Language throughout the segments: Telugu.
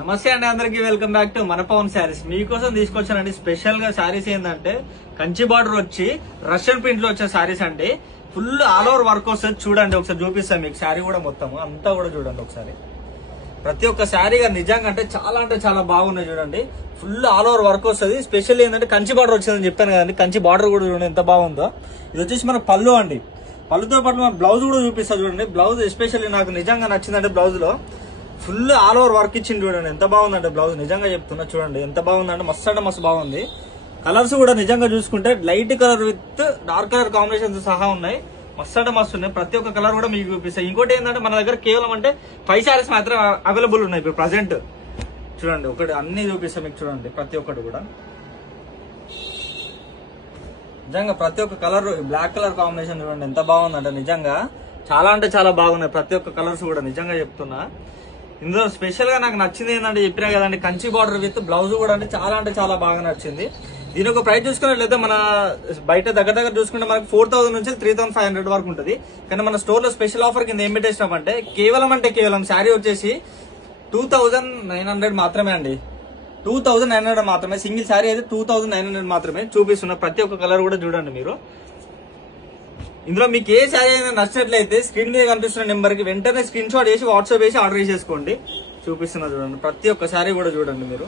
నమస్తే అండి, అందరికి వెల్కమ్ బ్యాక్ టు మన పవన్ శారీస్. మీకోసం తీసుకొచ్చానండి స్పెషల్ గా శారీస్. ఏంటంటే కంచి బార్డర్ వచ్చి రష్యన్ ప్రింట్ లో వచ్చే శారీస్ అండి. ఫుల్ ఆల్ ఓవర్ వర్క్ వస్తుంది. చూడండి ఒకసారి చూపిస్తాను మీకు శారీ కూడా మొత్తం అంతా కూడా చూడండి ఒకసారి. ప్రతి ఒక్క శారీగా నిజంగా అంటే చాలా బాగున్నాయి చూడండి. ఫుల్ ఆల్ ఓవర్ వర్క్ వస్తుంది. స్పెషల్ ఏంటంటే కంచి బార్డర్ వచ్చిందని చెప్పాను కదండి. కంచి బార్డర్ కూడా చూడండి ఎంత బాగుందో. ఇది వచ్చేసి మన పళ్ళు అండి. పళ్ళుతో పాటు మన బ్లౌజ్ కూడా చూపిస్తా చూడండి. బ్లౌజ్ ఎస్పెషల్లీ నాకు నిజంగా నచ్చిందంటే బ్లౌజ్ లో ఫుల్ ఆల్ ఓవర్ వర్క్ ఇచ్చింది చూడండి. ఎంత బాగుందంటే బ్లౌజ్ నిజంగా చెప్తున్నా చూడండి ఎంత బాగుందంటే మస్తు అంటే మస్తు బాగుంది. కలర్స్ కూడా నిజంగా చూసుకుంటే light colour with dark colour combinations సహా ఉన్నాయి. మస్తు అంటే మస్తు ఉన్నాయి. ప్రతి ఒక్క కలర్ కూడా మీకు చూపిస్తాయి. ఇంకోటి ఏంటంటే మన దగ్గర కేవలం అంటే 5 శారీస్ మాత్రం అవైలబుల్ ఉన్నాయి ఇప్పుడు ప్రజెంట్. చూడండి ఒకటి అన్ని చూపిస్తాం మీకు. చూడండి ప్రతి ఒక్కటి కూడా నిజంగా ప్రతి ఒక్క కలర్ బ్లాక్ కలర్ కాంబినేషన్ చూడండి ఎంత బాగుందంటే నిజంగా చాలా బాగున్నాయి ప్రతి ఒక్క కలర్స్ కూడా నిజంగా చెప్తున్నా. ఇందులో స్పెషల్ గా నాకు నచ్చింది ఏంటంటే చెప్పినా కదండి కంచి బార్డర్ విత్ బ్లౌజ్ కూడా అంటే చాలా బాగా నచ్చింది. దీని ఒక ప్రైస్ చూసుకున్నట్లయితే మన బయట దగ్గర చూసుకుంటే మనకి 4000 నుంచి 3500 వరకు ఉంటుంది. కానీ మన స్టోర్ లో స్పెషల్ ఆఫర్ కింద ఏం పెట్టేసినామంటే కేవలం శారీ వచ్చేసి 2900 మాత్రమే అండి. 2900 మాత్రమే. సింగిల్ శారీ అయితే 2900 మాత్రమే. చూపిస్తున్న ప్రతి ఒక్క కలర్ కూడా చూడండి మీరు. ఇందులో మీకు ఏ శారీ అయినా నచ్చినట్లయితే స్క్రీన్ మీద కనిపిస్తున్న నెంబర్ కి వెంటనే స్క్రీన్ షాట్ చేసి వాట్సాప్ చేసి ఆర్డర్ చేసేసుకోండి. చూపిస్తున్నా చూడండి ప్రతి ఒక్క శారీ కూడా చూడండి మీరు.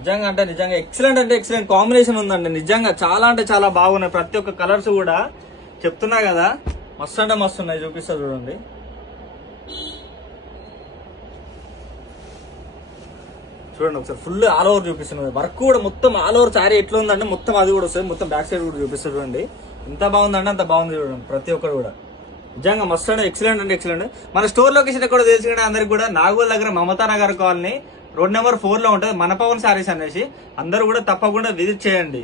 నిజంగా అంటే నిజంగా ఎక్సలెంట్ కాంబినేషన్ ఉందండి. నిజంగా చాలా బాగున్నాయి ప్రతి ఒక్క కలర్స్ కూడా. చెప్తున్నా కదా మస్తు అంటే మస్తు ఉన్నాయి. చూపిస్తా చూడండి. చూడండి ఒకసారి ఫుల్ ఆల్ ఓవర్ చూపిస్తున్నది. వర్క్ కూడా మొత్తం ఆల్ ఓవర్ శారీ ఎట్లా ఉందంటే మొత్తం అది కూడా వస్తుంది. మొత్తం బ్యాక్ సైడ్ కూడా చూపిస్తా చూడండి. ఎంత బాగుందంటే అంత బాగుంది చూడండి ప్రతి ఒక్కరు కూడా. నిజంగా మస్తు అంటే ఎక్సలెంట్. మన స్టోర్ లొకేషన్ కూడా తెలుసుకుంటే అందరికి కూడా నాగోల్ దగ్గర Mamata Nagar colony road number 4 లో ఉంటుంది మన పవన్ శారీస్ అనేసి. అందరూ కూడా తప్పకుండా విజిట్ చేయండి.